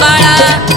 बाळा.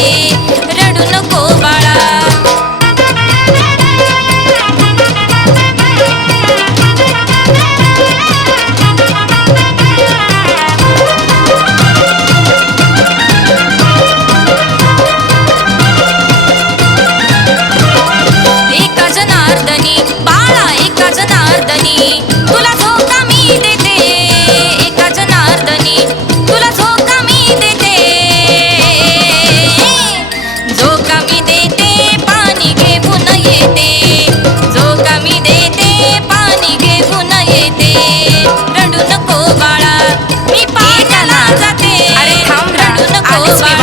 रे Alex, bye.